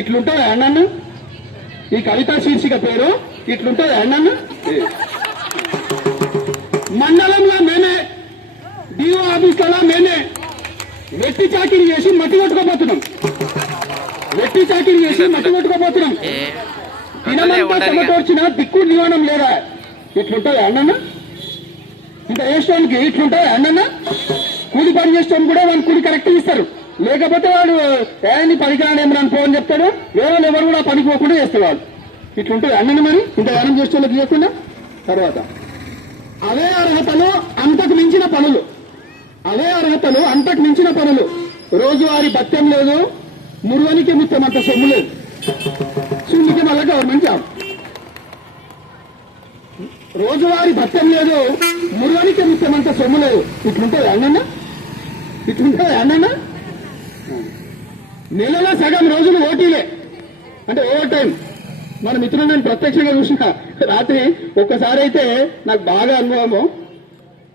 ఇట్లుంటుంది అన్న ఈ కవితా శీర్షిక పేరు ఇట్లుంటుంది అన్న మండలంలో మేమే డిఓ ఆఫీసులో మేమే వెట్టి చాకిరీ చేసి మట్టి కొట్టుకోపోతున్నాం దినమంతా చెమటోర్చిన దిక్కు నివానం లేదా ఇట్లుంటుంది అన్న ఇంకా వేసుకోవడానికి ఇట్లుంటుంది అన్న కూలి పని చేసేవాడిని కూడా వాడిని కూలి కరెక్ట్ ఇస్తారు లేకపోతే వాడు ఏని పనికిరాని ఏమన్నా ఫోన్ చెప్తాడు వేరే ఎవరు కూడా పనికి పోకుండా చేస్తారు ఇట్లుంటుంది అన్నని మరి ఇంత ధ్యానం చేసేవాళ్ళకి చేయకుండా తర్వాత అవే అర్హతలు అంతకు మించిన పనులు రోజువారీ భత్యం లేదు మురువనికి ముత్యమంత సొమ్ము లేదు సున్నికి మళ్ళీ గవర్నమెంట్ జాబ్ రోజువారీ భత్యం లేదు మురువనికి ముత్యమంత సొమ్ము లేదు ఇట్లుంటుంది అన్న నెలలో సగం రోజులు ఓటీలే అంటే ఓవర్ టైం మన మిత్రులు నేను ప్రత్యక్షంగా చూసిన రాత్రి ఒక్కసారి అయితే నాకు బాగా అనుభవము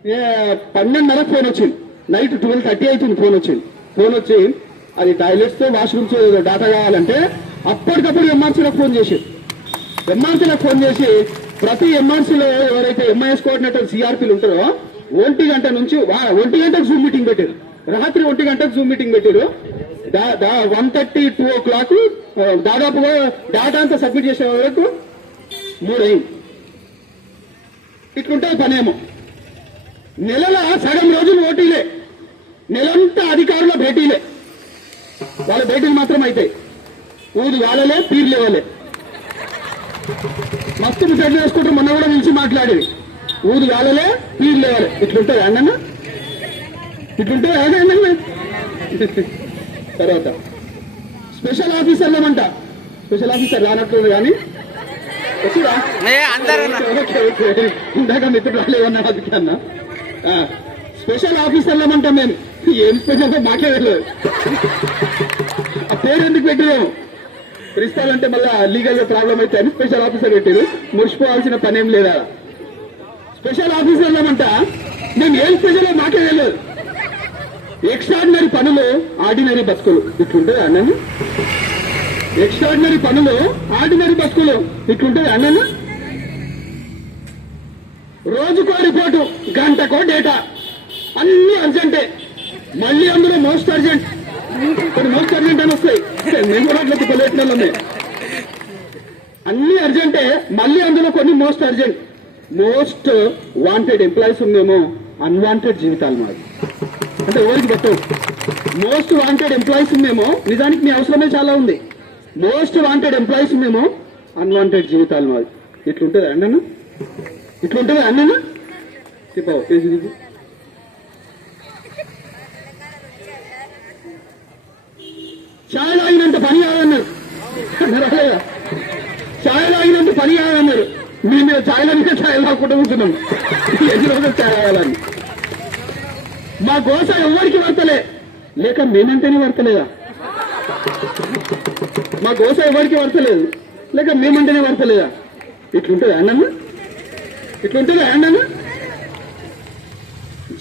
12:30 ఫోన్ వచ్చింది నైట్ 12:30 అవుతుంది ఫోన్ వచ్చి అది టాయిలెట్స్ తో వాష్రూమ్స్ డాటా కావాలంటే అప్పటికప్పుడు ఎంఆర్సీలకు ఫోన్ చేసి ప్రతి ఎంఆర్సీలో ఎవరైతే ఎంఐఎస్ కోఆర్డినేటర్ సిఆర్పీలు ఉంటారో 1 గంట నుంచి 1 గంటకు జూమ్ మీటింగ్ పెట్టారు రాత్రి 1 గంటకు జూమ్ మీటింగ్ పెట్టారు 1:30 2 o'clock దాదాపుగా డాటా అంతా సబ్మిట్ చేసే వరకు 3 అయింది ఇట్లుంటుంది పనేమో నెలల సగం రోజులు ఓటీలే నెలంతా అధికారుల భేటీలే వాళ్ళ భేటీలు మాత్రం అవుతాయి ఊది వాళ్ళలే పీర్లే వాళ్ళే మస్తు ముచ్చట్లు చేసుకుంటారు మొన్న కూడా నిలిచి మాట్లాడేది ఊది వాళ్ళలే పీర్లే వాళ్ళే ఇట్లుంటుంది అన్న తర్వాత స్పెషల్ ఆఫీసర్ రానట్లేదు కానీ వచ్చిరా ఇందాక మిత్రుడు రాలేవన్నా అందుకే అన్న స్పెషల్ ఆఫీసర్లమంటాం మేము ఏం స్పెషల్ మాకే వెళ్ళలేదు ఆ పేరు ఎందుకు పెట్టినాము పిలుస్తారంటే మళ్ళా లీగల్ గా ప్రాబ్లం అయితే అని స్పెషల్ ఆఫీసర్ పెట్టారు మురిసిపోవాల్సిన పనేం లేదా స్పెషల్ ఆఫీసర్లమంట మేము ఏం స్పెషల్ మాకే వెళ్ళలేదు ఎక్స్ట్రాడినరీ పనులు ఆర్డినరీ బతుకులు ఇట్లుంటుంది అన్నను ఎక్స్ట్రాడినరీ పనులు ఆర్డినరీ బతుకులు ఇట్లుంటుంది అన్నను రోజుకో రిపోర్టు గంటకో డేటా అన్ని అర్జెంటే మళ్ళీ అందులో మోస్ట్ అర్జెంట్ కొన్ని మోస్ట్ అర్జెంట్ అని వస్తాయి మేము కూడా అట్లా కొలేట్లలో ఉన్నాయి అన్ని అర్జెంటే మళ్ళీ అందులో కొన్ని most urgent most wanted employees ఉందేమో అన్వాంటెడ్ జీవితాలు మాది అంటే ఎవరికి పెట్టవు మోస్ట్ వాంటెడ్ ఎంప్లాయీస్ ఉందేమో నిజానికి మీ అవసరమే చాలా ఉంది మోస్ట్ వాంటెడ్ ఎంప్లాయీస్ ఉందేమో అన్వాంటెడ్ జీవితాలు మాది ఇట్లుంటుంది అన్నను చెప్పావు ఛాయ్ తాగినంత పని కాదన్నారు మేము ఛాయలన్నీ ఛాయలు తాగుకుంటూ కూర్చున్నాం ఎన్ని రోజులు ఛాయ్ తాగాలని మా గోస ఎవరికి వర్తలే లేక మేమంటేనే వర్తలేదా మా గోస ఎవరికి వర్తలేదు లేక మేమంటేనే వర్తలేదా ఇట్లుంటుంది అన్నను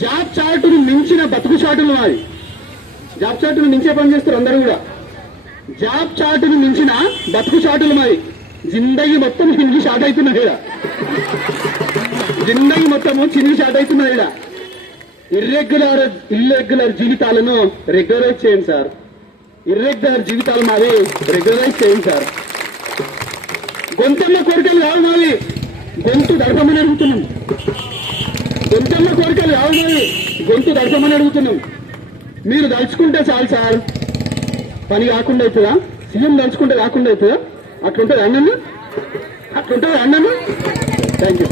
జాబ్ చార్టును మించిన బతుకు చాటులు మాది జాబ్ చార్టును మించే పని చేస్తారు అందరూ కూడా జాబ్ చార్టును మించిన బతుకు చాటులు మాది జిందగీ మొత్తం హిందీ షార్ట్ అవుతున్నది జిందగీ మొత్తము చిన్ని షార్ట్ అవుతున్నది ఇర్రెగ్యులర్ జీవితాలను రెగ్యులరైజ్ చేయండి సార్ ఇర్రెగ్యులర్ జీవితాలు మావి రెగ్యులరైజ్ చేయండి సార్ గొంతమ్మ కోరికలు కావు మావి గొంతు దడపమని అడుగుతున్నాం గొంతు దడపమని అడుగుతున్నాం మీరు దలుచుకుంటే చాలు సార్ పని కాకుండా అవుతుందా సీఎం దలుచుకుంటే కాకుండా అవుతుందా అట్లుంటుంది అన్నను థ్యాంక్ యూ